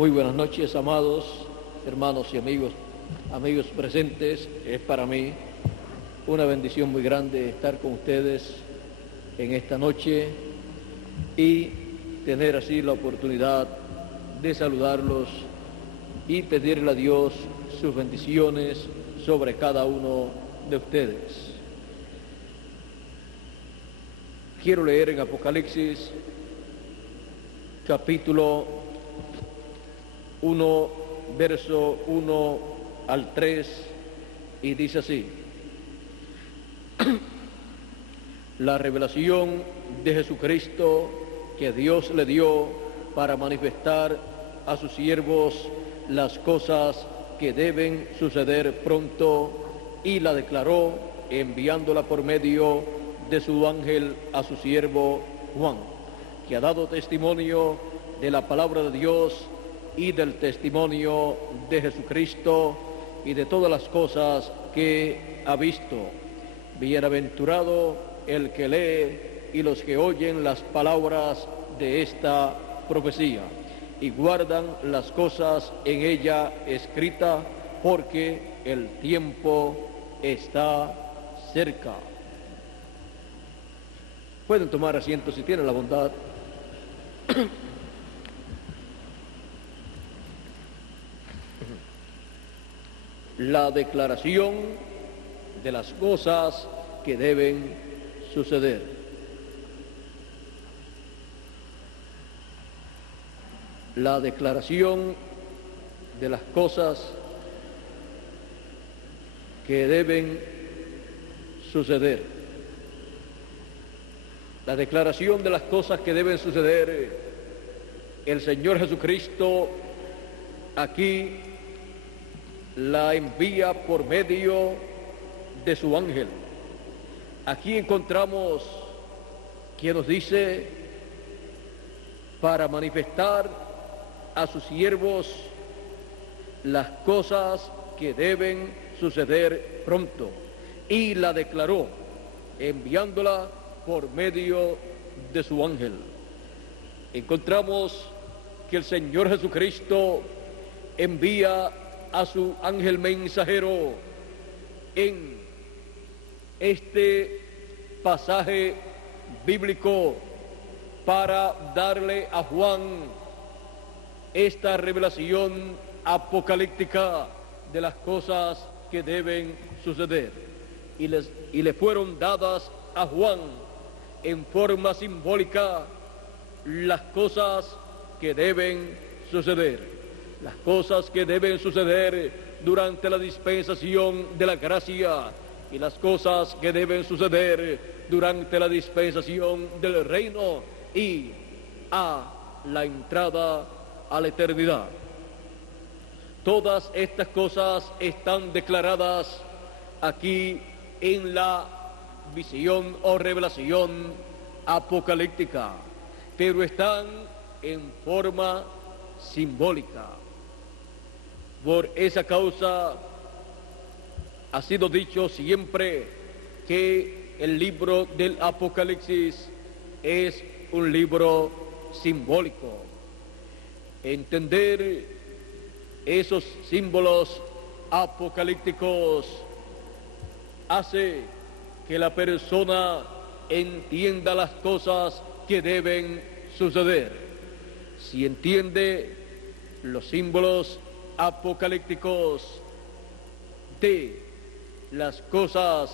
Muy buenas noches, amados hermanos y amigos presentes. Es para mí una bendición muy grande estar con ustedes en esta noche y tener así la oportunidad de saludarlos y pedirle a Dios sus bendiciones sobre cada uno de ustedes. Quiero leer en Apocalipsis capítulo 1, verso 1 al 3, y dice así: la revelación de Jesucristo que Dios le dio para manifestar a sus siervos las cosas que deben suceder pronto, y la declaró enviándola por medio de su ángel a su siervo Juan, que ha dado testimonio de la palabra de Dios y del testimonio de Jesucristo y de todas las cosas que ha visto. Bienaventurado el que lee y los que oyen las palabras de esta profecía y guardan las cosas en ella escritas, porque el tiempo está cerca. Pueden tomar asiento si tienen la bondad. La declaración de las cosas que deben suceder. La declaración de las cosas que deben suceder. La declaración de las cosas que deben suceder. El Señor Jesucristo aquí la envía por medio de su ángel. Aquí encontramos quien nos dice para manifestar a sus siervos las cosas que deben suceder pronto, y la declaró enviándola por medio de su ángel. Encontramos que el Señor Jesucristo envía a su ángel mensajero en este pasaje bíblico para darle a Juan esta revelación apocalíptica de las cosas que deben suceder, y le fueron dadas a Juan en forma simbólica las cosas que deben suceder. Las cosas que deben suceder durante la dispensación de la gracia y las cosas que deben suceder durante la dispensación del reino y a la entrada a la eternidad. Todas estas cosas están declaradas aquí en la visión o revelación apocalíptica, pero están en forma simbólica. Por esa causa ha sido dicho siempre que el libro del Apocalipsis es un libro simbólico. Entender esos símbolos apocalípticos hace que la persona entienda las cosas que deben suceder. Si entiende los símbolos apocalípticos de las cosas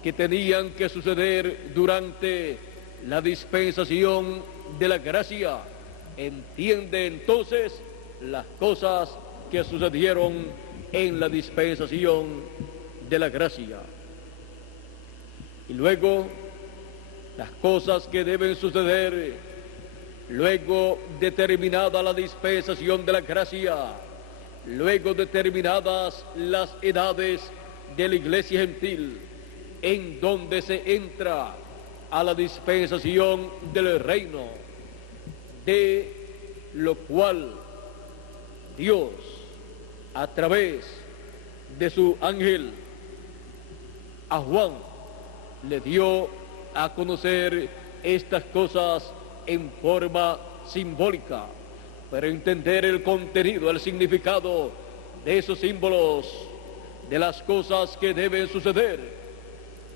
que tenían que suceder durante la dispensación de la gracia, entiende entonces las cosas que sucedieron en la dispensación de la gracia. Y luego, las cosas que deben suceder luego de terminada la dispensación de la gracia, luego de terminadas las edades de la iglesia gentil, en donde se entra a la dispensación del reino, de lo cual Dios, a través de su ángel, a Juan le dio a conocer estas cosas en forma simbólica, Pero entender el contenido, el significado de esos símbolos, de las cosas que deben suceder,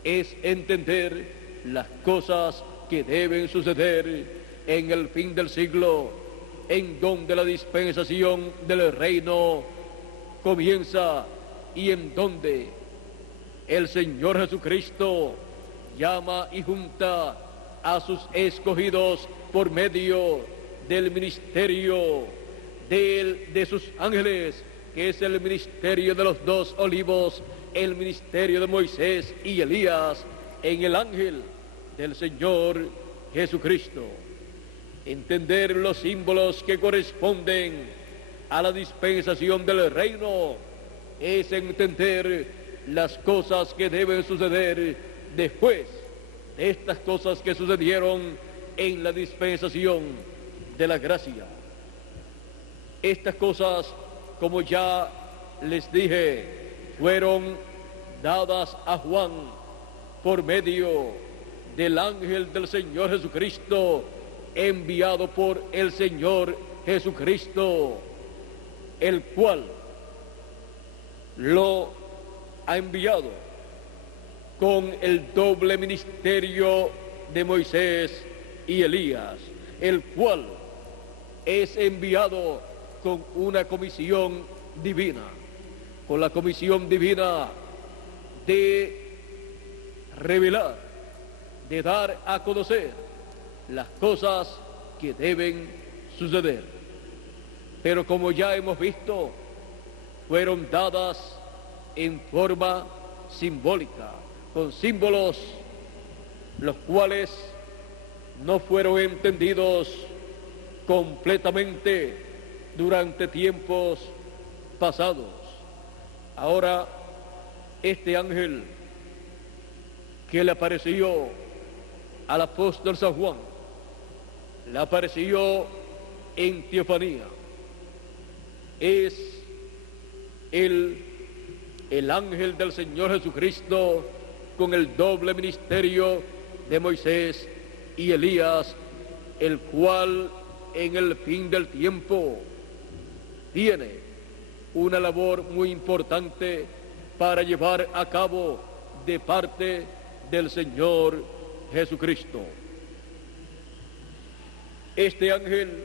es entender las cosas que deben suceder en el fin del siglo, en donde la dispensación del reino comienza y en donde el Señor Jesucristo llama y junta a sus escogidos por medio del ministerio de sus ángeles, que es el ministerio de los 2 olivos, el ministerio de Moisés y Elías, en el ángel del Señor Jesucristo. Entender los símbolos que corresponden a la dispensación del reino es entender las cosas que deben suceder después de estas cosas que sucedieron en la dispensación de la gracia. Estas cosas, como ya les dije, fueron dadas a Juan por medio del ángel del Señor Jesucristo, enviado por el Señor Jesucristo, el cual lo ha enviado con el doble ministerio de Moisés y Elías, el cual es enviado con una comisión divina, con la comisión divina de revelar, de dar a conocer las cosas que deben suceder. Pero como ya hemos visto, fueron dadas en forma simbólica, con símbolos los cuales no fueron entendidos completamente durante tiempos pasados. Ahora, este ángel que le apareció al apóstol San Juan, le apareció en teofanía, es el ángel del Señor Jesucristo con el doble ministerio de Moisés y Elías, el cual en el fin del tiempo tiene una labor muy importante para llevar a cabo de parte del Señor Jesucristo. Este ángel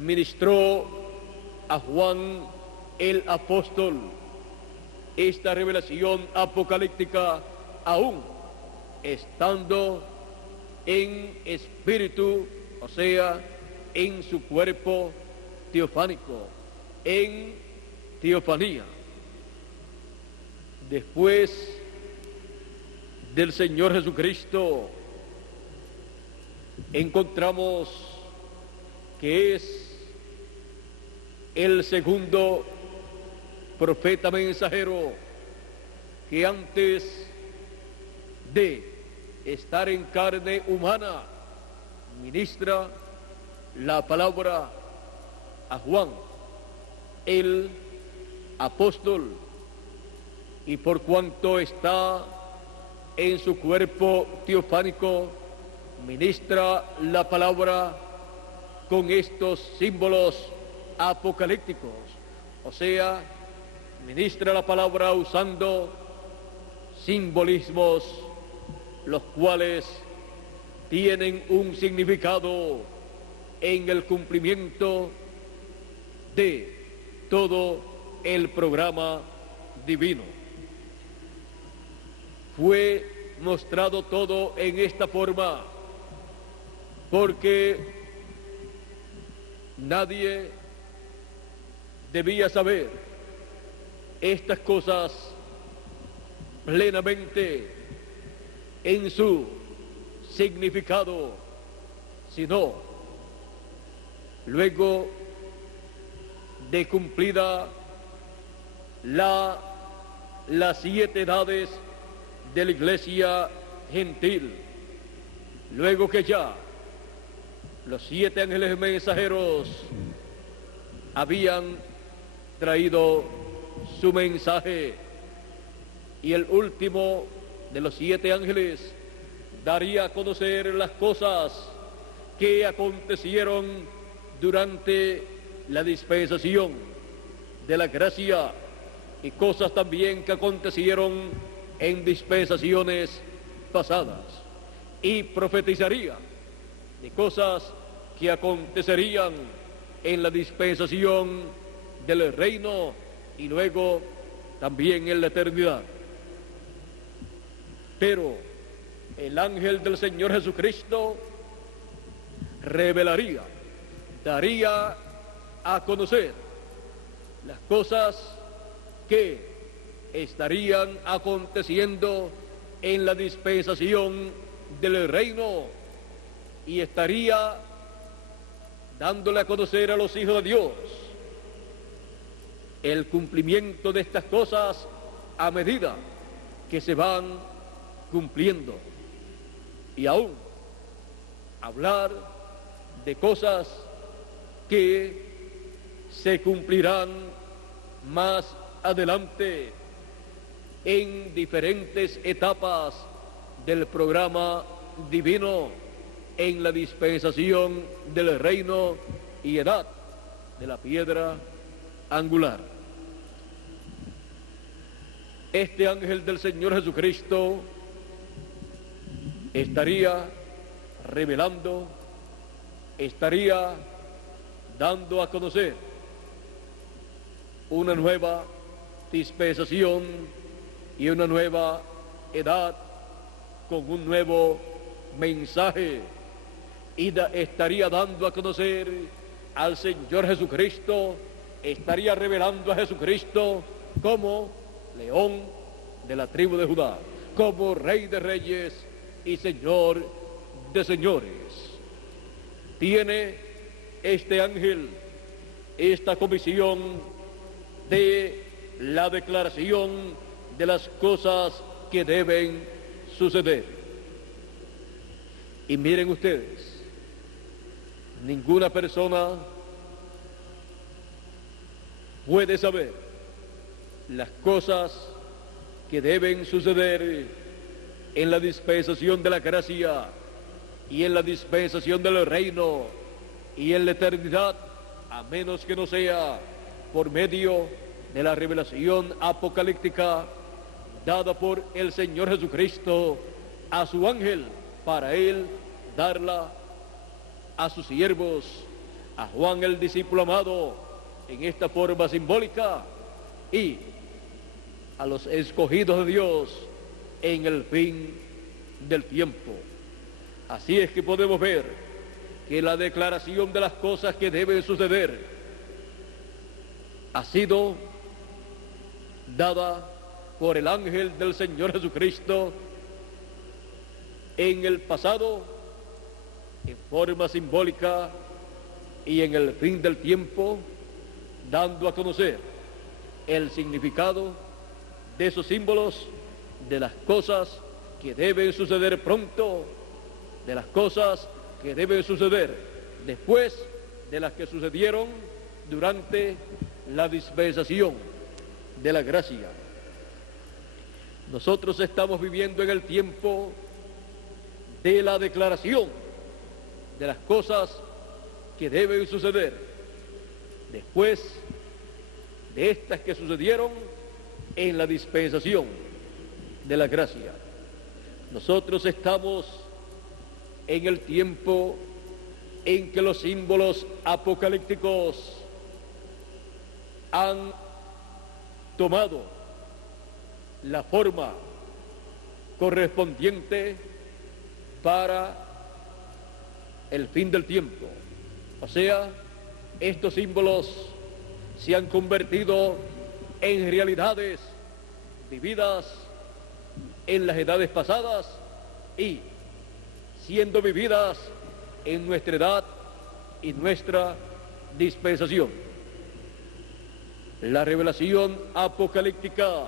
ministró a Juan el apóstol esta revelación apocalíptica, aún estando en espíritu, o sea, en su cuerpo teofánico, en teofanía. Después del Señor Jesucristo, encontramos que es el segundo profeta mensajero que antes de estar en carne humana ministra la palabra a Juan, el apóstol, y por cuanto está en su cuerpo teofánico, ministra la palabra con estos símbolos apocalípticos, o sea, ministra la palabra usando simbolismos los cuales tienen un significado en el cumplimiento de todo el programa divino. Fue mostrado todo en esta forma porque nadie debía saber estas cosas plenamente en su significado, sino luego de cumplida las 7 edades de la iglesia gentil, luego que ya los 7 ángeles mensajeros habían traído su mensaje, y el último de los 7 ángeles daría a conocer las cosas que acontecieron durante la dispensación de la gracia y cosas también que acontecieron en dispensaciones pasadas, y profetizaría de cosas que acontecerían en la dispensación del reino y luego también en la eternidad. Pero el ángel del Señor Jesucristo revelaría, daría a conocer las cosas que estarían aconteciendo en la dispensación del reino, y estaría dándole a conocer a los hijos de Dios el cumplimiento de estas cosas a medida que se van cumpliendo, y aún hablar de cosas que se cumplirán más adelante en diferentes etapas del programa divino, en la dispensación del reino y edad de la piedra angular. Este ángel del Señor Jesucristo estaría revelando, estaría dando a conocer una nueva dispensación y una nueva edad con un nuevo mensaje, y estaría dando a conocer al Señor Jesucristo, estaría revelando a Jesucristo como León de la tribu de Judá, como Rey de Reyes y Señor de Señores. Tiene este ángel esta comisión de la declaración de las cosas que deben suceder. Y miren ustedes, ninguna persona puede saber las cosas que deben suceder en la dispensación de la gracia y en la dispensación del reino y en la eternidad, a menos que no sea por medio de la revelación apocalíptica dada por el Señor Jesucristo a su ángel, para él darla a sus siervos, a Juan el discípulo amado, en esta forma simbólica, y a los escogidos de Dios en el fin del tiempo. Así es que podemos ver que la declaración de las cosas que deben suceder ha sido dada por el ángel del Señor Jesucristo en el pasado, en forma simbólica, y en el fin del tiempo, dando a conocer el significado de esos símbolos, de las cosas que deben suceder pronto, de las cosas que deben suceder después de las que sucedieron durante la dispensación de la gracia. Nosotros estamos viviendo en el tiempo de la declaración de las cosas que deben suceder después de estas que sucedieron en la dispensación de la gracia. Nosotros estamos en el tiempo en que los símbolos apocalípticos han tomado la forma correspondiente para el fin del tiempo. O sea, estos símbolos se han convertido en realidades vividas en las edades pasadas y siendo vividas en nuestra edad y nuestra dispensación. La revelación apocalíptica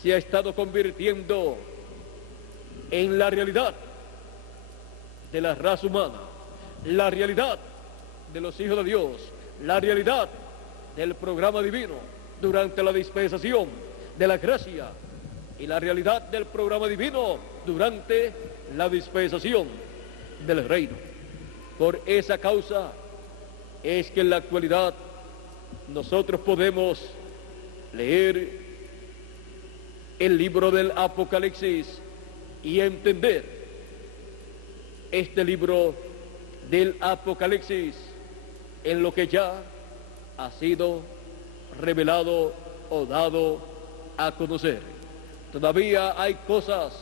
se ha estado convirtiendo en la realidad de la raza humana, la realidad de los hijos de Dios, la realidad del programa divino durante la dispensación de la gracia y la realidad del programa divino durante la dispensación del reino. Por esa causa es que en la actualidad nosotros podemos leer el libro del Apocalipsis y entender este libro del Apocalipsis en lo que ya ha sido revelado o dado a conocer. Todavía hay cosas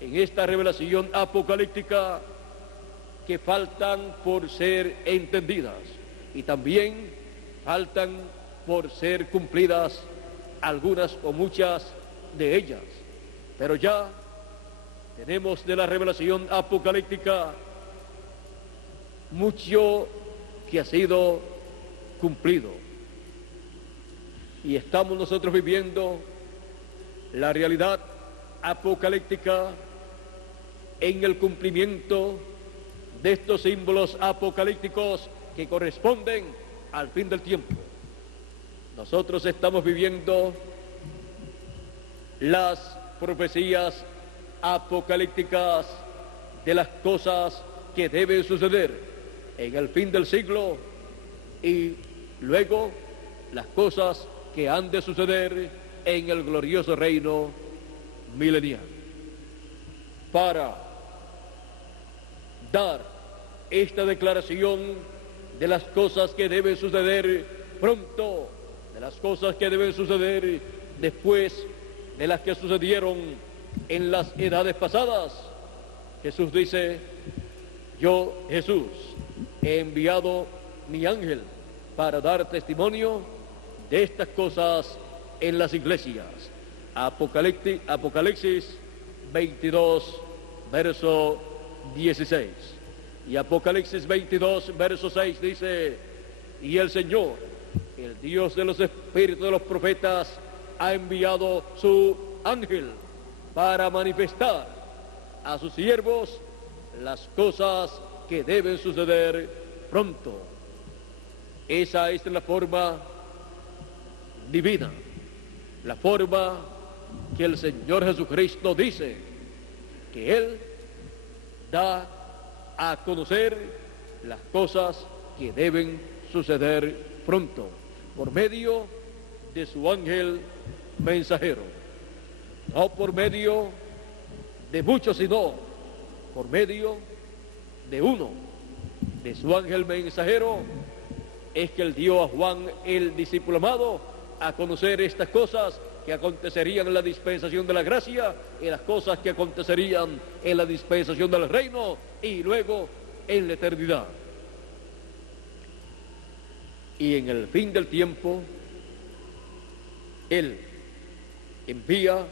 en esta revelación apocalíptica que faltan por ser entendidas y también faltan por ser cumplidas algunas o muchas de ellas. Pero ya tenemos de la revelación apocalíptica mucho que ha sido cumplido. Y estamos nosotros viviendo la realidad apocalíptica en el cumplimiento de estos símbolos apocalípticos que corresponden al fin del tiempo. Nosotros estamos viviendo las profecías apocalípticas de las cosas que deben suceder en el fin del siglo y luego las cosas que han de suceder en el glorioso reino milenial. Para dar esta declaración de las cosas que deben suceder pronto, de las cosas que deben suceder después de las que sucedieron en las edades pasadas, Jesús dice: yo, Jesús, he enviado mi ángel para dar testimonio de estas cosas en las iglesias. Apocalipsis 22, verso 16. Y Apocalipsis 22, verso 6 dice: y el Señor, el Dios de los espíritus de los profetas, ha enviado su ángel para manifestar a sus siervos las cosas que deben suceder pronto. Esa es la forma divina, la forma que el Señor Jesucristo dice que Él da a conocer las cosas que deben suceder pronto, por medio de su ángel mensajero. No por medio de muchos, sino por medio de uno, de su ángel mensajero, es que Él dio a Juan, el discípulo amado, a conocer estas cosas que acontecerían en la dispensación de la gracia y las cosas que acontecerían en la dispensación del reino y luego en la eternidad. Y en el fin del tiempo, Él envía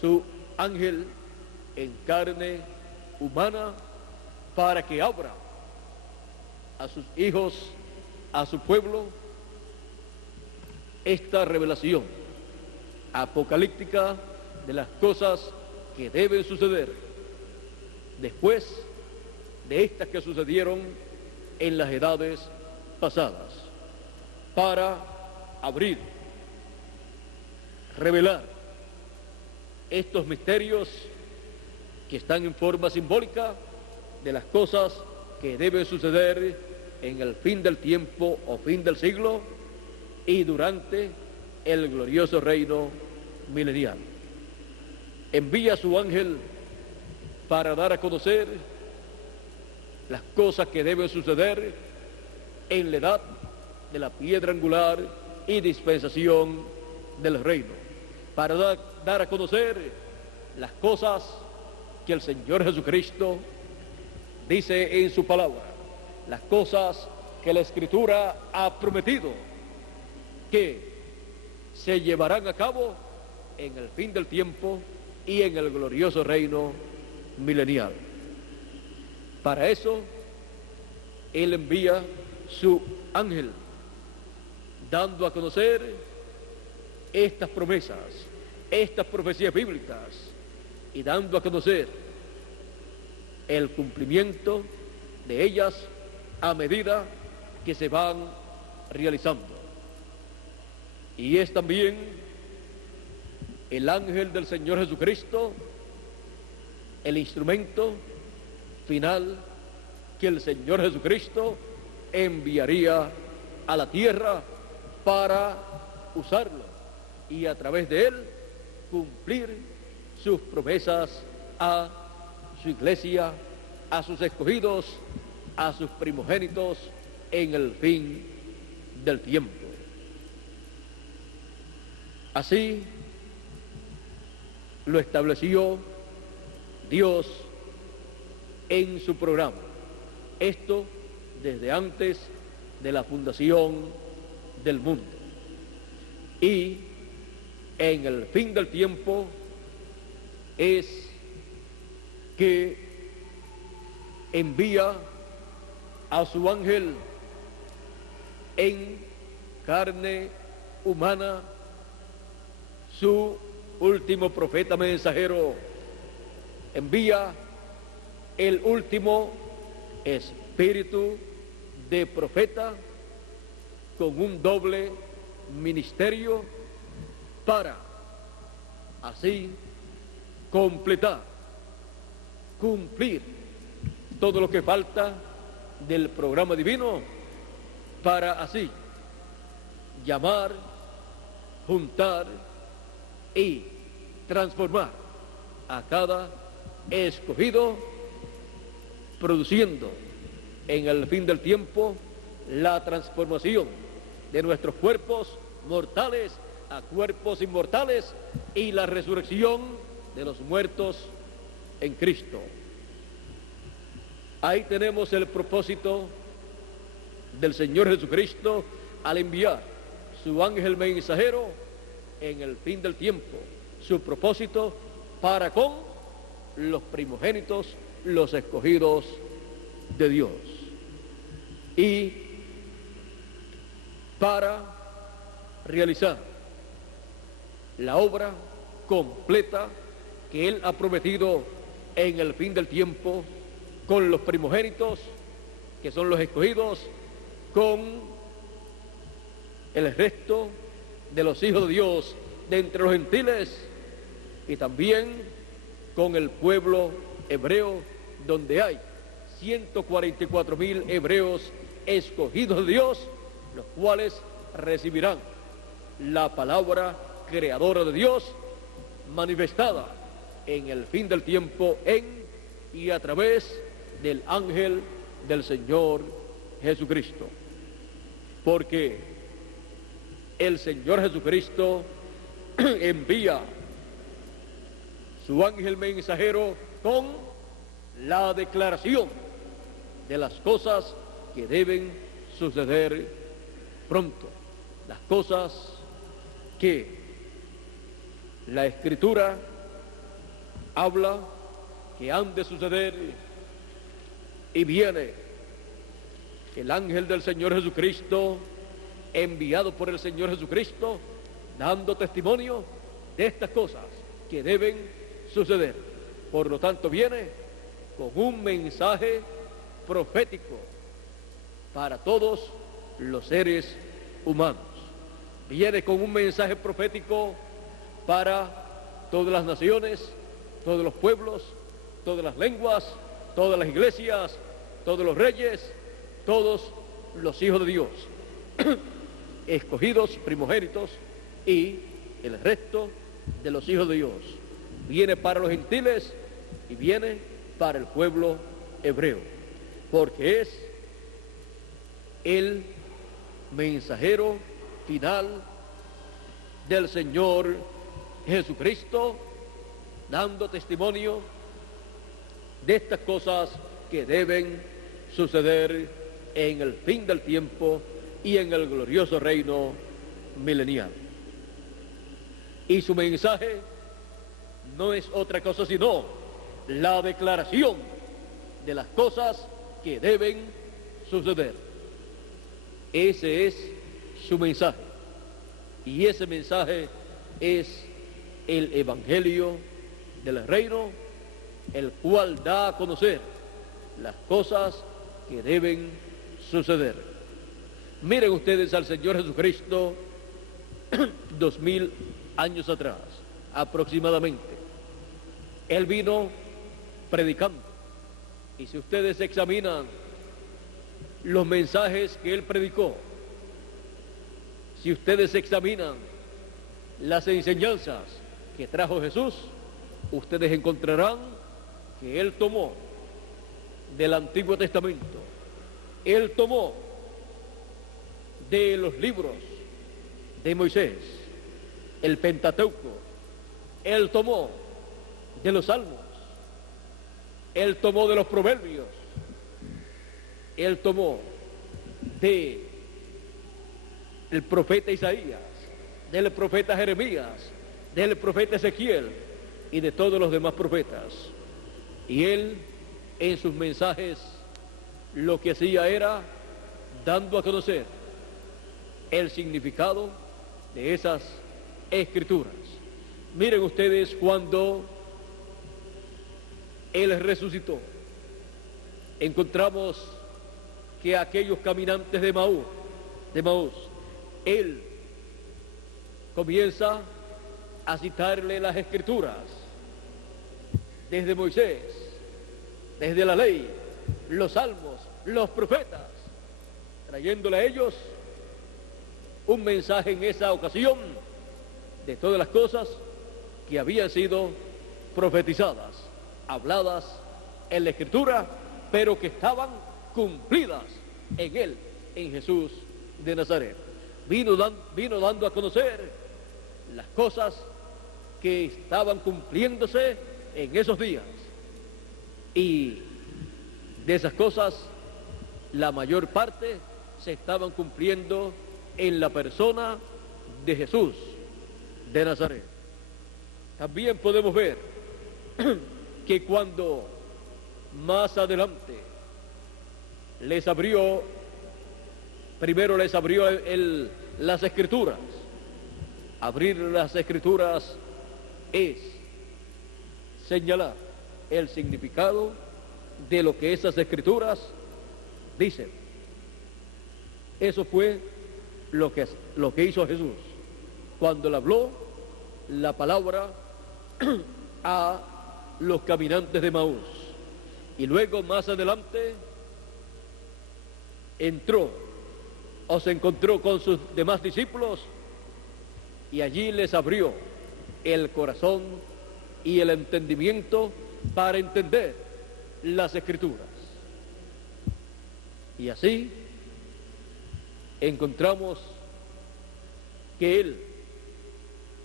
su ángel en carne humana para que abra a sus hijos, a su pueblo, esta revelación apocalíptica de las cosas que deben suceder después de estas que sucedieron en las edades pasadas, para abrir, revelar estos misterios que están en forma simbólica de las cosas que deben suceder en el fin del tiempo o fin del siglo y durante el glorioso reino milenial. Envía a su ángel para dar a conocer las cosas que deben suceder en la edad de la piedra angular y dispensación del reino, para dar a conocer las cosas que el Señor Jesucristo dice en su palabra, las cosas que la Escritura ha prometido que se llevarán a cabo en el fin del tiempo y en el glorioso reino milenial. Para eso, Él envía su ángel, dando a conocer estas promesas, estas profecías bíblicas, y dando a conocer el cumplimiento de ellas a medida que se van realizando. Y es también el ángel del Señor Jesucristo el instrumento final que el Señor Jesucristo enviaría a la tierra para usarlo y a través de él cumplir sus promesas a su iglesia, a sus escogidos, a sus primogénitos en el fin del tiempo. Así lo estableció Dios en su programa. Esto desde antes de la fundación del mundo. Y en el fin del tiempo es que envía a su ángel en carne humana, su último profeta mensajero, envía el último espíritu de profeta con un doble ministerio para así cumplir todo lo que falta del programa divino, para así llamar, juntar y transformar a cada escogido, produciendo en el fin del tiempo la transformación de nuestros cuerpos mortales a cuerpos inmortales y la resurrección de los muertos en Cristo. Ahí tenemos el propósito del Señor Jesucristo al enviar su ángel mensajero en el fin del tiempo, su propósito para con los primogénitos, los escogidos de Dios, y para realizar la obra completa que Él ha prometido en el fin del tiempo con los primogénitos, que son los escogidos, con el resto de los hijos de Dios de entre los gentiles y también con el pueblo hebreo, donde hay 144,000 hebreos escogidos de Dios, los cuales recibirán la palabra creadora de Dios manifestada en el fin del tiempo en y a través del ángel del Señor Jesucristo. Porque el Señor Jesucristo envía su ángel mensajero con la declaración de las cosas que deben suceder pronto, las cosas que la Escritura habla que han de suceder, y viene el ángel del Señor Jesucristo, enviado por el Señor Jesucristo, dando testimonio de estas cosas que deben suceder. Por lo tanto, viene con un mensaje profético para todos los seres humanos. Viene con un mensaje profético para todas las naciones, todos los pueblos, todas las lenguas, todas las iglesias, todos los reyes, todos los hijos de Dios, escogidos, primogénitos, y el resto de los hijos de Dios. Viene para los gentiles y viene para el pueblo hebreo, porque es el mensajero final del Señor Jesucristo, dando testimonio de estas cosas que deben suceder en el fin del tiempo y en el glorioso reino milenial. Y su mensaje no es otra cosa sino la declaración de las cosas que deben suceder. Ese es su mensaje, y ese mensaje es el Evangelio del reino, el cual da a conocer las cosas que deben suceder. Miren ustedes al Señor Jesucristo 2000 años atrás, aproximadamente. Él vino predicando, y si ustedes examinan los mensajes que él predicó. Si ustedes examinan las enseñanzas que trajo Jesús, ustedes encontrarán que él tomó del Antiguo Testamento, él tomó de los libros de Moisés, el Pentateuco, él tomó de los Salmos, él tomó de los Proverbios, él tomó de el profeta Isaías, del profeta Jeremías, del profeta Ezequiel y de todos los demás profetas. Y él, en sus mensajes, lo que hacía era dando a conocer el significado de esas escrituras. Miren ustedes, cuando él resucitó, encontramos que aquellos caminantes de Maús, él comienza a citarle las escrituras, desde Moisés, desde la ley, los salmos, los profetas, trayéndole a ellos un mensaje en esa ocasión de todas las cosas que habían sido profetizadas, habladas en la Escritura, pero que estaban cumplidas en él, en Jesús de Nazaret. Vino dando a conocer las cosas que estaban cumpliéndose en esos días. Y de esas cosas, la mayor parte se estaban cumpliendo en la persona de Jesús de Nazaret. También podemos ver que cuando más adelante primero les abrió las escrituras. Abrir las escrituras es señalar el significado de lo que esas escrituras dicen. Eso fue lo que hizo Jesús cuando le habló la palabra a los caminantes de Maús. Y luego más adelante se encontró con sus demás discípulos y allí les abrió el corazón y el entendimiento para entender las escrituras. Y así encontramos que él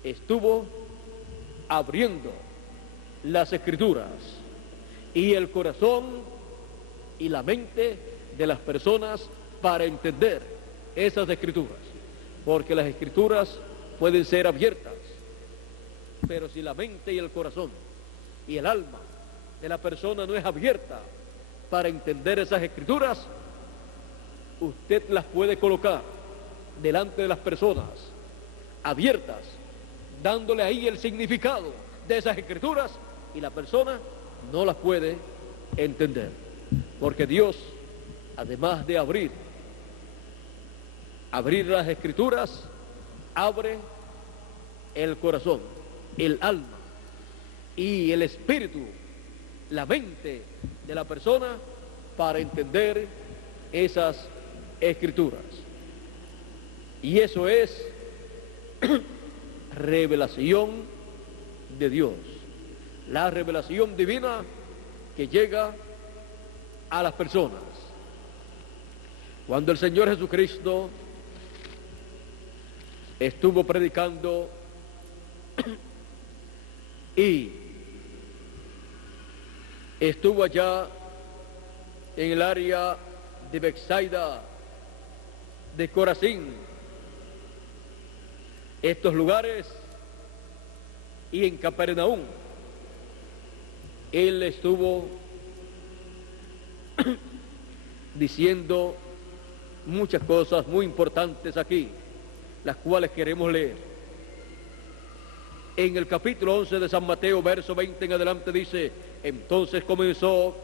estuvo abriendo las escrituras y el corazón y la mente de las personas para entender esas escrituras, porque las escrituras pueden ser abiertas, pero si la mente y el corazón y el alma de la persona no es abierta para entender esas escrituras, usted las puede colocar delante de las personas abiertas, dándole ahí el significado de esas escrituras, y la persona no las puede entender, porque Dios, además de abrir las escrituras, abre el corazón, el alma y el espíritu, la mente de la persona para entender esas escrituras. Y eso es revelación de Dios, la revelación divina que llega a las personas. Cuando el Señor Jesucristo estuvo predicando y estuvo allá en el área de Betsaida, de Corazín, estos lugares, y en Capernaum, él estuvo diciendo muchas cosas muy importantes aquí, las cuales queremos leer. En el capítulo 11 de San Mateo, verso 20 en adelante, dice: entonces comenzó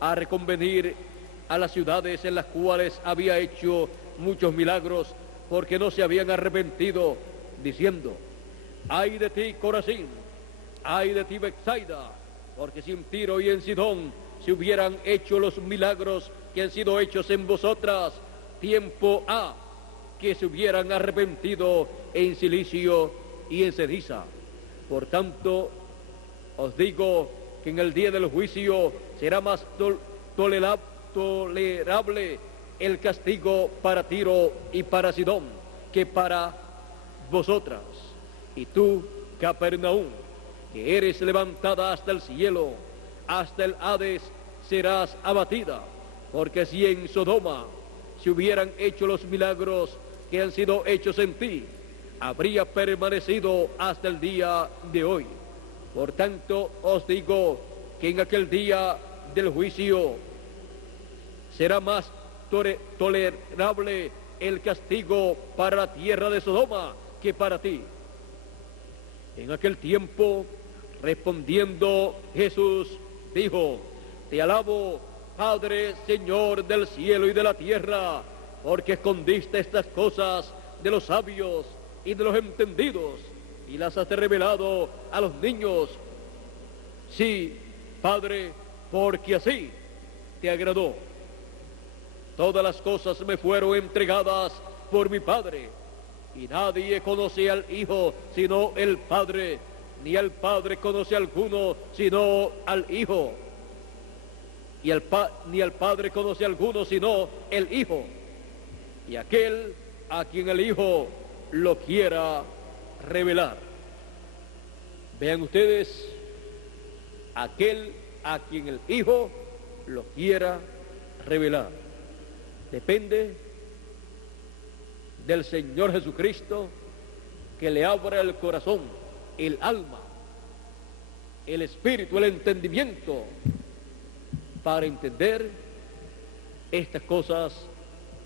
a reconvenir a las ciudades en las cuales había hecho muchos milagros, porque no se habían arrepentido, diciendo: ay de ti, Corazín, ay de ti, Betsaida, porque si en Tiro y en Sidón se hubieran hecho los milagros que han sido hechos en vosotras, tiempo ha que se hubieran arrepentido en silicio y en ceniza. Por tanto, os digo que en el día del juicio será más tolerable el castigo para Tiro y para Sidón que para vosotras. Y tú, Capernaum, que eres levantada hasta el cielo, hasta el Hades serás abatida, porque si en Sodoma se hubieran hecho los milagros que han sido hechos en ti, habría permanecido hasta el día de hoy. Por tanto, os digo que en aquel día del juicio será más tolerable el castigo para la tierra de Sodoma que para ti. En aquel tiempo, respondiendo Jesús, dijo: te alabo, Padre, Señor del cielo y de la tierra, porque escondiste estas cosas de los sabios y de los entendidos y las has revelado a los niños. Sí, Padre, porque así te agradó. Todas las cosas me fueron entregadas por mi Padre, y nadie conoce al Hijo sino el Padre, ni al Padre conoce a alguno sino al Hijo, ni al Padre conoce a alguno sino el Hijo, y aquel a quien el Hijo lo quiera revelar. Vean ustedes, aquel a quien el Hijo lo quiera revelar. Depende del Señor Jesucristo que le abra el corazón, el alma, el espíritu, el entendimiento, para entender estas cosas,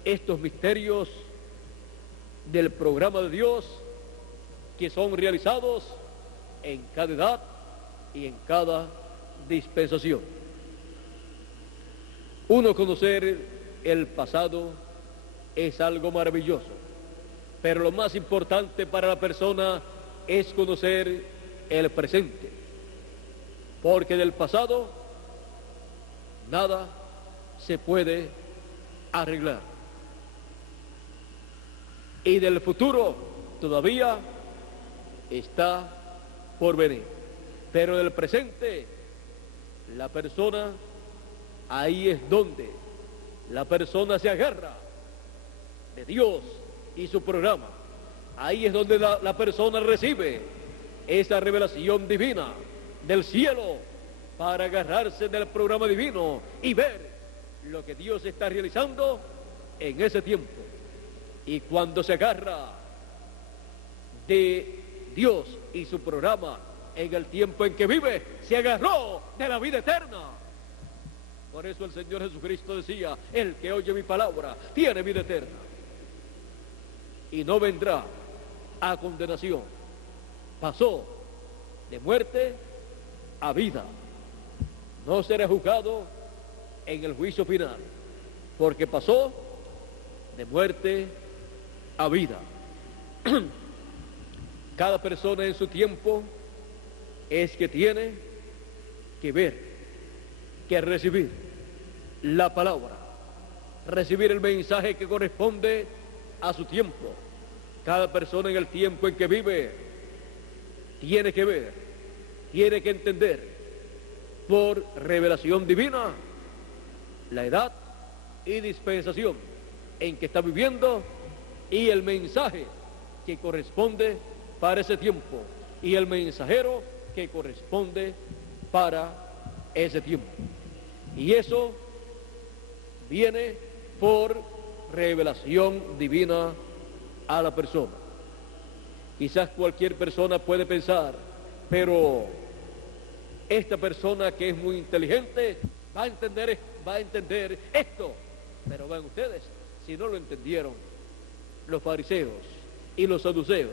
estos misterios del programa de Dios que son realizados en cada edad y en cada dispensación. Uno conocer el pasado es algo maravilloso, pero lo más importante para la persona es conocer el presente, porque del pasado nada se puede arreglar, y del futuro todavía está por venir, pero del presente la persona, ahí es donde la persona se agarra de Dios y su programa. Ahí es donde la persona recibe esa revelación divina del cielo para agarrarse del programa divino y ver lo que Dios está realizando en ese tiempo. Y cuando se agarra de Dios y su programa en el tiempo en que vive, se agarró de la vida eterna. Por eso el Señor Jesucristo decía: el que oye mi palabra tiene vida eterna y no vendrá a condenación. Pasó de muerte a vida. No será juzgado en el juicio final, porque pasó de muerte a vida. Cada persona en su tiempo es que tiene que ver, que recibir la palabra, recibir el mensaje que corresponde a su tiempo. Cada persona en el tiempo en que vive tiene que ver, tiene que entender por revelación divina la edad y dispensación en que está viviendo y el mensaje que corresponde para ese tiempo y el mensajero que corresponde para ese tiempo. Y eso viene por revelación divina a la persona. Quizás cualquier persona puede pensar, pero esta persona que es muy inteligente va a entender esto. Pero vean ustedes, si no lo entendieron los fariseos y los saduceos,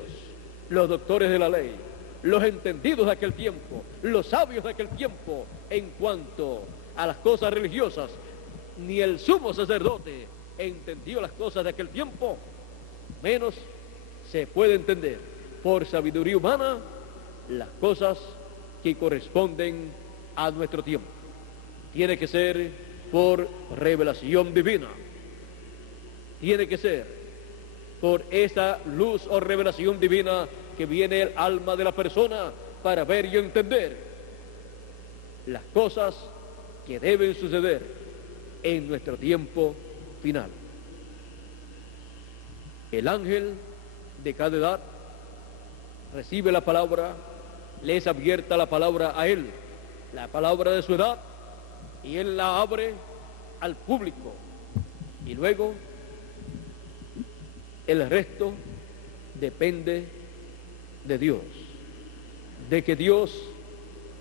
los doctores de la ley, los entendidos de aquel tiempo, los sabios de aquel tiempo, en cuanto a las cosas religiosas, ni el sumo sacerdote entendió las cosas de aquel tiempo, menos se puede entender por sabiduría humana las cosas que corresponden a nuestro tiempo. tiene que ser por revelación divina. Tiene que ser por esa luz o revelación divina que viene el alma de la persona para ver y entender las cosas que deben suceder en nuestro tiempo final. El ángel de cada edad recibe la palabra, le es abierta la palabra a él, la palabra de su edad, y él la abre al público. Y luego el resto depende de Dios, de que Dios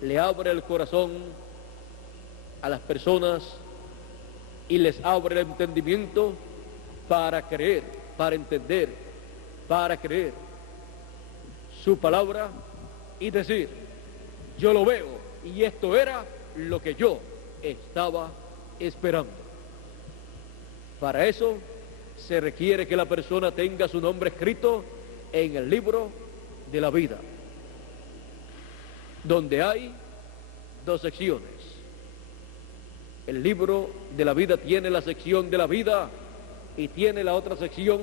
le abra el corazón a las personas y les abre el entendimiento para creer, para entender, para creer su palabra y decir: yo lo veo y esto era lo que yo estaba esperando. Para eso se requiere que la persona tenga su nombre escrito en el libro de la vida, donde hay dos secciones. El libro de la vida tiene la sección de la vida y tiene la otra sección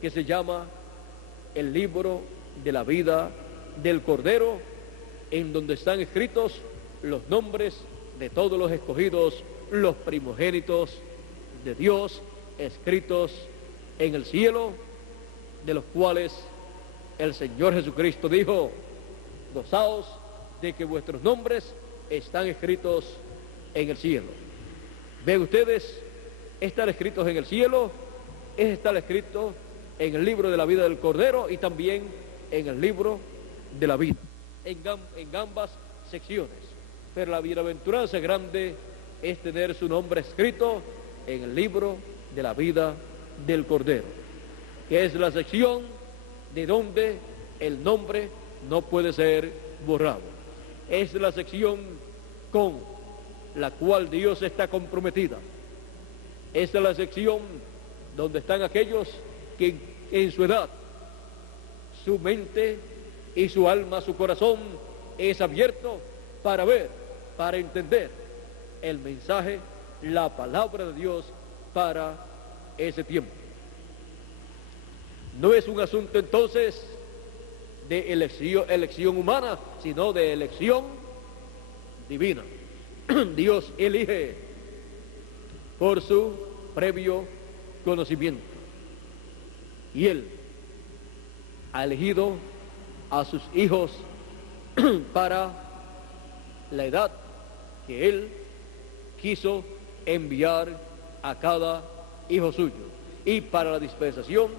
que se llama el libro de la vida del Cordero, en donde están escritos los nombres de todos los escogidos, los primogénitos de Dios, escritos en el cielo, de los cuales el Señor Jesucristo dijo: gozaos de que vuestros nombres están escritos en el cielo. Ven ustedes, están escritos en el cielo, están escritos en el libro de la vida del Cordero y también en el libro de la vida, en ambas secciones. Pero la bienaventuranza grande es tener su nombre escrito en el libro de la vida del Cordero, que es la sección de donde el nombre no puede ser borrado. Es la sección con la cual Dios está comprometida. Es la sección donde están aquellos que en su edad, su mente y su alma, su corazón es abierto para ver, para entender el mensaje, la palabra de Dios para ese tiempo. No es un asunto entonces de elección humana, sino de elección divina. Dios elige por su previo conocimiento, y Él ha elegido a sus hijos para la edad que Él quiso enviar a cada hijo suyo, y para la dispensación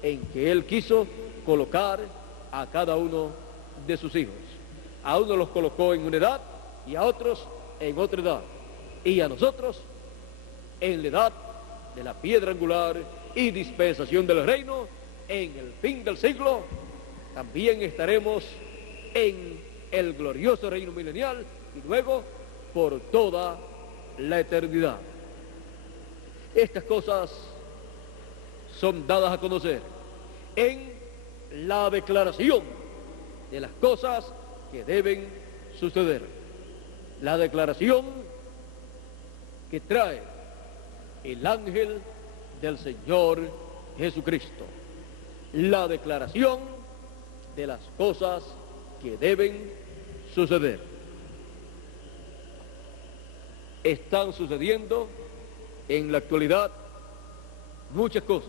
en que Él quiso colocar a cada uno de sus hijos. A uno los colocó en una edad y a otros en otra edad, y a nosotros en la edad de la piedra angular y dispensación del reino. En el fin del siglo también estaremos en el glorioso reino milenial y luego por toda la eternidad. Estas cosas son dadas a conocer en la declaración de las cosas que deben suceder. La declaración que trae el ángel del Señor Jesucristo. La declaración de las cosas que deben suceder. Están sucediendo en la actualidad muchas cosas,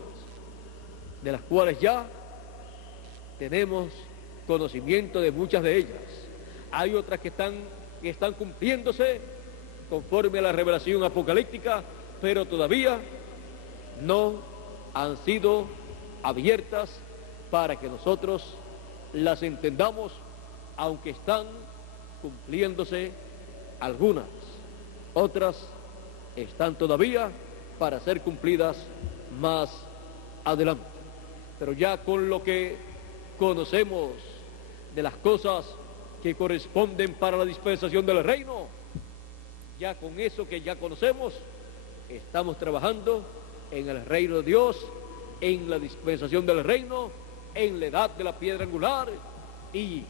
de las cuales ya tenemos conocimiento de muchas de ellas. Hay otras que están cumpliéndose conforme a la revelación apocalíptica, pero todavía no han sido abiertas para que nosotros las entendamos, aunque están cumpliéndose algunas. Otras están todavía para ser cumplidas más adelante. Pero ya con lo que conocemos de las cosas que corresponden para la dispensación del reino, ya con eso que ya conocemos, estamos trabajando en el reino de Dios, en la dispensación del reino, en la edad de la piedra angular y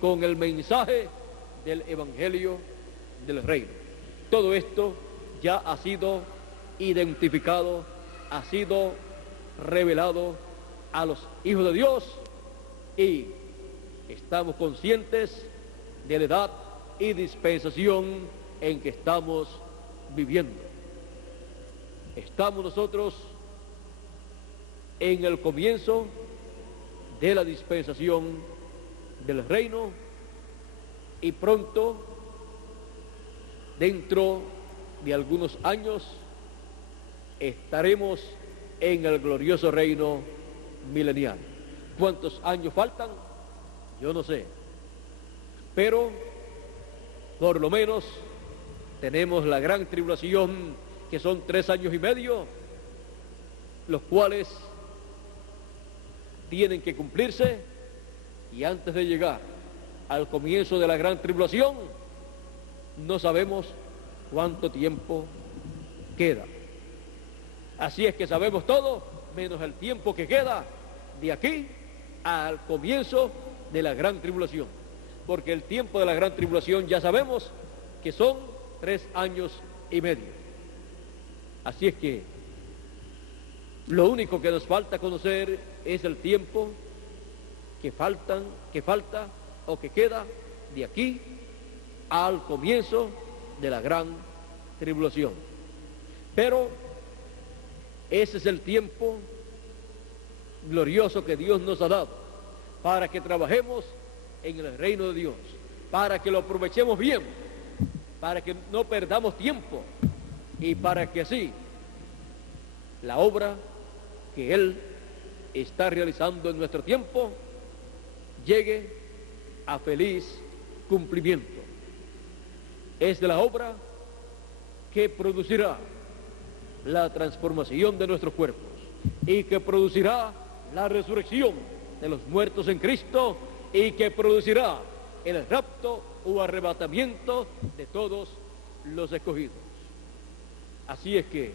con el mensaje del evangelio del reino. todo esto ya ha sido identificado, ha sido revelado a los hijos de Dios y estamos conscientes de la edad y dispensación en que estamos viviendo. Estamos nosotros en el comienzo de la dispensación del reino y pronto, dentro de algunos años, estaremos en el glorioso reino milenial. ¿Cuántos años faltan? Yo no sé, pero por lo menos tenemos la gran tribulación, que son 3 años y medio, los cuales tienen que cumplirse, y antes de llegar al comienzo de la gran tribulación no sabemos cuánto tiempo queda. Así es que sabemos todo menos el tiempo que queda de aquí al comienzo de la gran tribulación, porque el tiempo de la gran tribulación ya sabemos que son 3 años y medio. Así es que lo único que nos falta conocer es el tiempo que falta o que queda de aquí al comienzo de la gran tribulación. Pero ese es el tiempo glorioso que Dios nos ha dado para que trabajemos en el reino de Dios, para que lo aprovechemos bien, para que no perdamos tiempo y para que así la obra que Él está realizando en nuestro tiempo llegue a feliz cumplimiento. Es la obra que producirá la transformación de nuestros cuerpos y que producirá la resurrección de los muertos en Cristo y que producirá el rapto o arrebatamiento de todos los escogidos. Así es que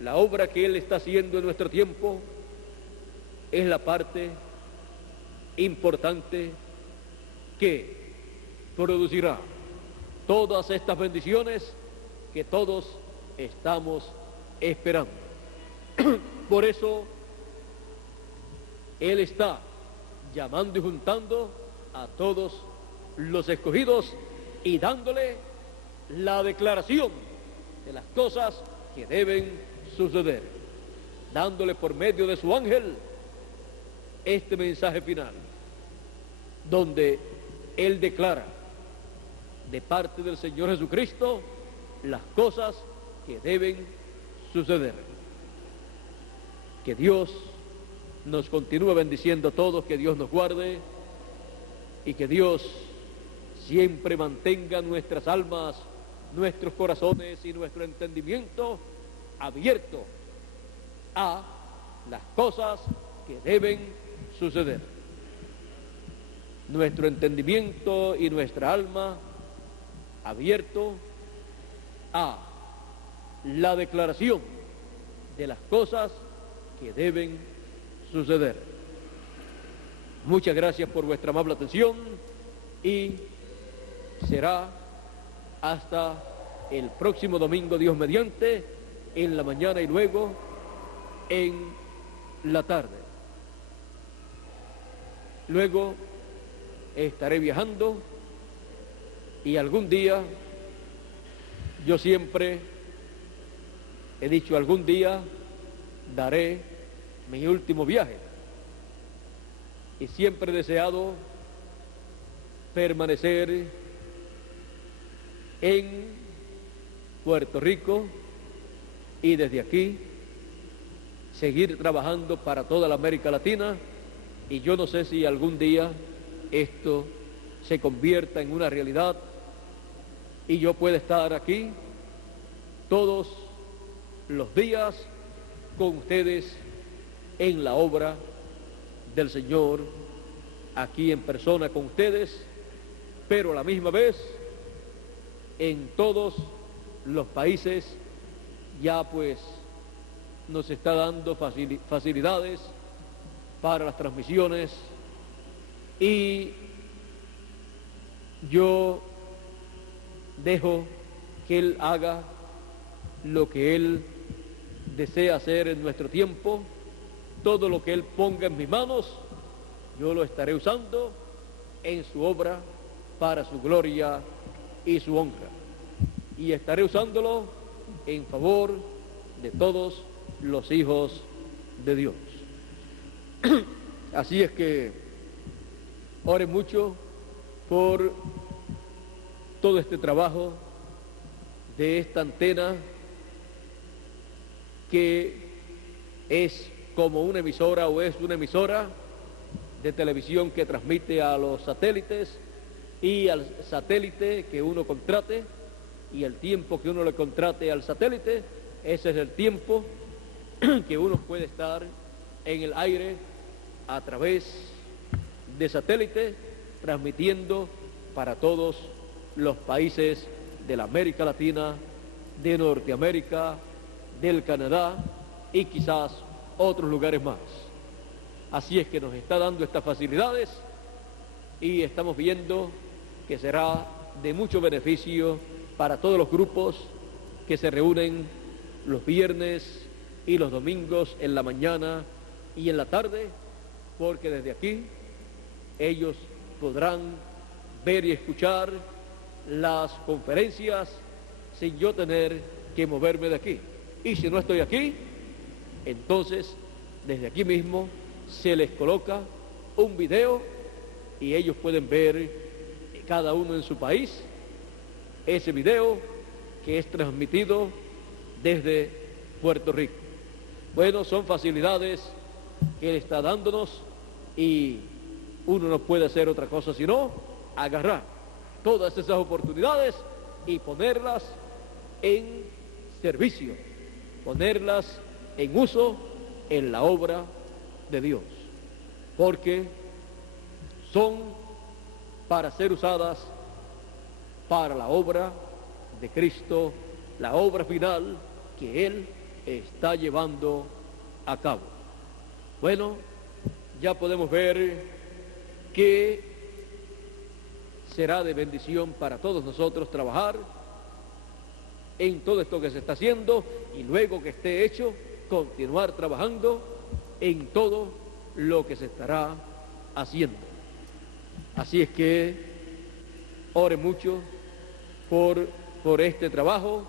la obra que Él está haciendo en nuestro tiempo es la parte importante que producirá todas estas bendiciones que todos estamos esperando. Por eso Él está llamando y juntando a todos los escogidos y dándole la declaración de las cosas que deben suceder, dándole por medio de su ángel este mensaje final, donde Él declara de parte del Señor Jesucristo las cosas que deben suceder. Que Dios nos continúe bendiciendo a todos, que Dios nos guarde y que Dios siempre mantenga nuestras almas, nuestros corazones y nuestro entendimiento abierto a las cosas que deben suceder. Nuestro entendimiento y nuestra alma abierto a la declaración de las cosas que deben suceder. Muchas gracias por vuestra amable atención y será hasta el próximo domingo, Dios mediante, en la mañana y luego en la tarde. Luego estaré viajando y algún día, yo siempre he dicho, algún día daré mi último viaje y siempre he deseado permanecer en Puerto Rico y desde aquí seguir trabajando para toda la América Latina, y yo no sé si algún día esto se convierta en una realidad y yo pueda estar aquí todos los días con ustedes en la obra del Señor, aquí en persona con ustedes, pero a la misma vez en todos los países ya pues nos está dando facilidades para las transmisiones, y yo dejo que Él haga lo que Él desea hacer en nuestro tiempo. Todo lo que Él ponga en mis manos, yo lo estaré usando en su obra para su gloria y su honra. Y estaré usándolo en favor de todos los hijos de Dios. Así es que ore mucho por todo este trabajo de esta antena que es como una emisora o es una emisora de televisión que transmite a los satélites y al satélite que uno contrate, y el tiempo que uno le contrate al satélite, ese es el tiempo que uno puede estar en el aire a través de satélite, transmitiendo para todos los países de la América Latina, de Norteamérica, del Canadá y quizás otros lugares más. Así es que nos está dando estas facilidades y estamos viendo que será de mucho beneficio para todos los grupos que se reúnen los viernes y los domingos en la mañana y en la tarde, porque desde aquí ellos podrán ver y escuchar las conferencias sin yo tener que moverme de aquí. Y si no estoy aquí, entonces desde aquí mismo se les coloca un video y ellos pueden ver cada uno en su país ese video que es transmitido desde Puerto Rico. Bueno, son facilidades que Él está dándonos y uno no puede hacer otra cosa sino agarrar todas esas oportunidades y ponerlas en servicio, ponerlas en uso en la obra de Dios, porque son para ser usadas para la obra de Cristo, la obra final que Él está llevando a cabo. Bueno, ya podemos ver que será de bendición para todos nosotros trabajar en todo esto que se está haciendo y luego que esté hecho, continuar trabajando en todo lo que se estará haciendo. Así es que ore mucho por este trabajo,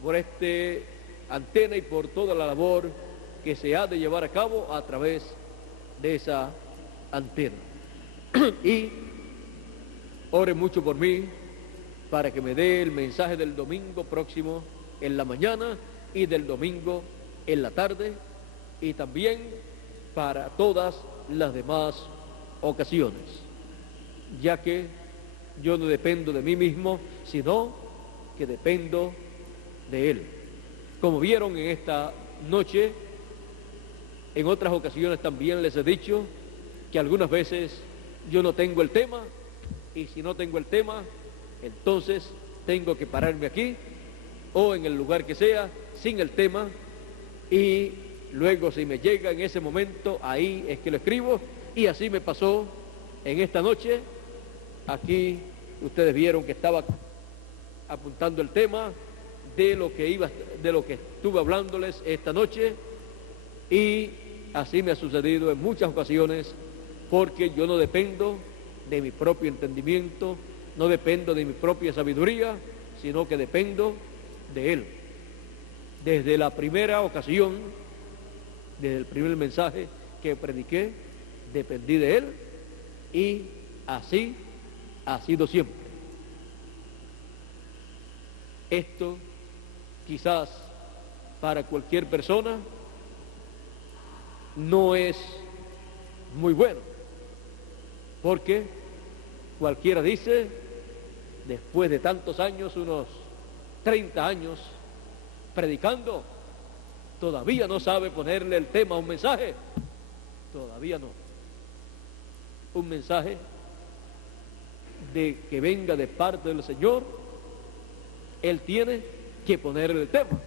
por este antena y por toda la labor que se ha de llevar a cabo a través de esa antena. Y ore mucho por mí para que me dé el mensaje del domingo próximo en la mañana y del domingo en la tarde, y también para todas las demás ocasiones, ya que yo no dependo de mí mismo, sino que dependo de Él. Como vieron en esta noche, en otras ocasiones también les he dicho que algunas veces yo no tengo el tema, y si no tengo el tema, entonces tengo que pararme aquí o en el lugar que sea sin el tema, y luego si me llega en ese momento, ahí es que lo escribo, y así me pasó en esta noche. Aquí ustedes vieron que estaba apuntando el tema de lo que estuve hablándoles esta noche, y así me ha sucedido en muchas ocasiones, porque yo no dependo de mi propio entendimiento, no dependo de mi propia sabiduría, sino que dependo de Él. Desde la primera ocasión, desde el primer mensaje que prediqué, dependí de Él, y así ha sido siempre. Esto quizás para cualquier persona no es muy bueno, porque cualquiera dice, después de tantos años, unos 30 años predicando, todavía no sabe ponerle el tema a un mensaje. Todavía no. Un mensaje de que venga de parte del Señor, Él tiene que ponerle el tema.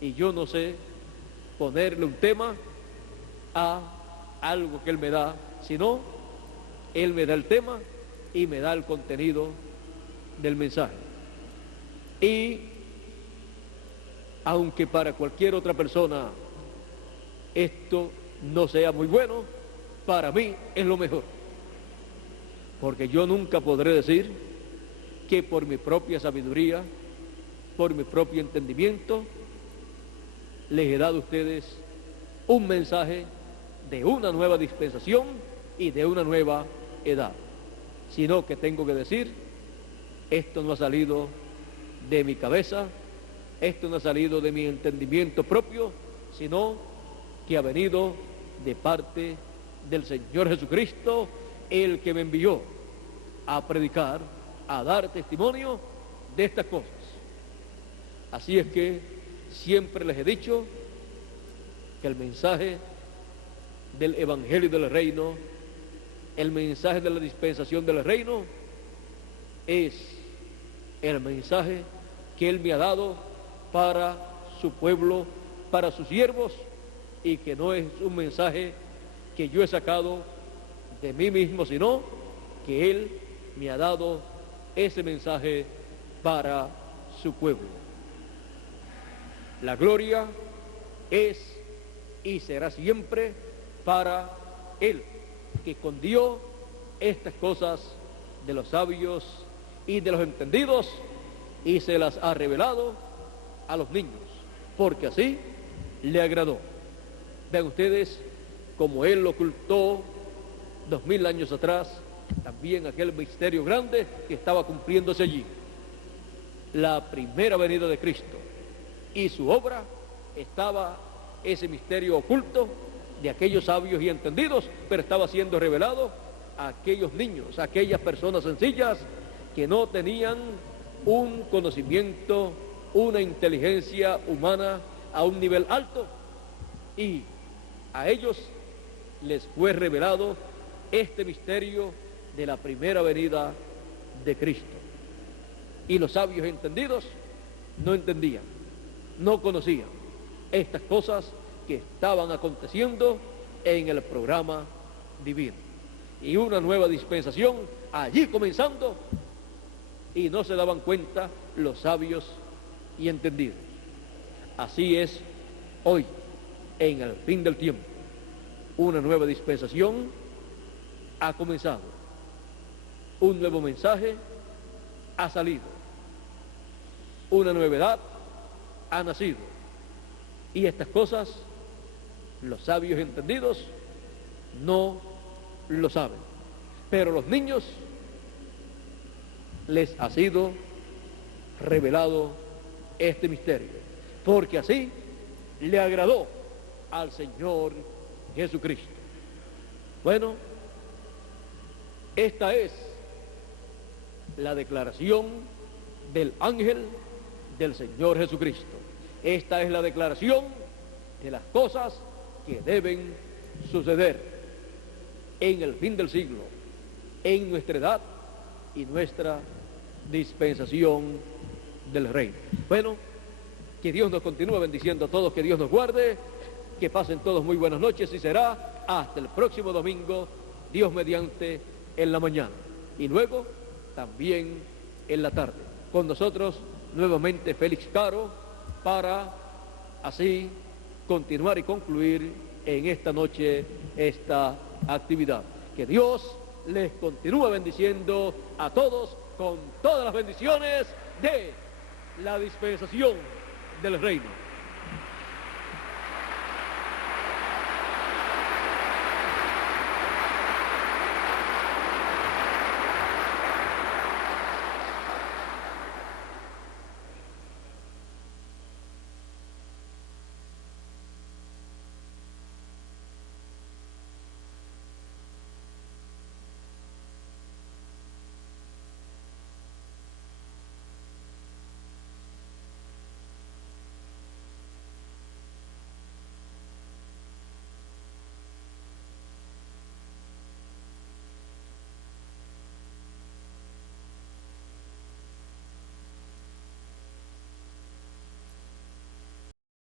Y yo no sé ponerle un tema a algo que Él me da, sino Él me da el tema y me da el contenido del mensaje. Y aunque para cualquier otra persona esto no sea muy bueno, para mí es lo mejor. Porque yo nunca podré decir que por mi propia sabiduría, por mi propio entendimiento, les he dado a ustedes un mensaje de una nueva dispensación y de una nueva edad, sino que tengo que decir, esto no ha salido de mi cabeza, esto no ha salido de mi entendimiento propio, sino que ha venido de parte del Señor Jesucristo, el que me envió a predicar, a dar testimonio de estas cosas. Así es que siempre les he dicho que el mensaje del Evangelio del Reino, el mensaje de la dispensación del Reino, es el mensaje que Él me ha dado para su pueblo, para sus siervos, y que no es un mensaje que yo he sacado de mí mismo, sino que Él me ha dado ese mensaje para su pueblo. La gloria es y será siempre para Él, que escondió estas cosas de los sabios y de los entendidos y se las ha revelado a los niños, porque así le agradó. Vean ustedes como Él ocultó 2000 años atrás también aquel misterio grande que estaba cumpliéndose allí, la primera venida de Cristo, y su obra estaba ese misterio oculto de aquellos sabios y entendidos, pero estaba siendo revelado a aquellos niños, a aquellas personas sencillas que no tenían un conocimiento, una inteligencia humana a un nivel alto, y a ellos les fue revelado este misterio de la primera venida de Cristo. Y los sabios entendidos no entendían, no conocían estas cosas que estaban aconteciendo en el programa divino. Y una nueva dispensación allí comenzando, y no se daban cuenta los sabios y entendidos. Así es hoy, en el fin del tiempo. Una nueva dispensación ha comenzado. Un nuevo mensaje ha salido. Una nueva edad ha nacido. Y estas cosas, los sabios entendidos no lo saben. Pero los niños les ha sido revelado este misterio, porque así le agradó al Señor Jesucristo. Bueno, esta es la declaración del ángel del Señor Jesucristo. Esta es la declaración de las cosas que deben suceder en el fin del siglo, en nuestra edad y nuestra dispensación del reino. Bueno, que Dios nos continúe bendiciendo a todos, que Dios nos guarde, que pasen todos muy buenas noches, y será hasta el próximo domingo, Dios mediante, en la mañana, y luego también en la tarde. Con nosotros nuevamente Félix Caro, para así continuar y concluir en esta noche esta actividad. Que Dios les continúe bendiciendo a todos con todas las bendiciones de la dispensación del reino.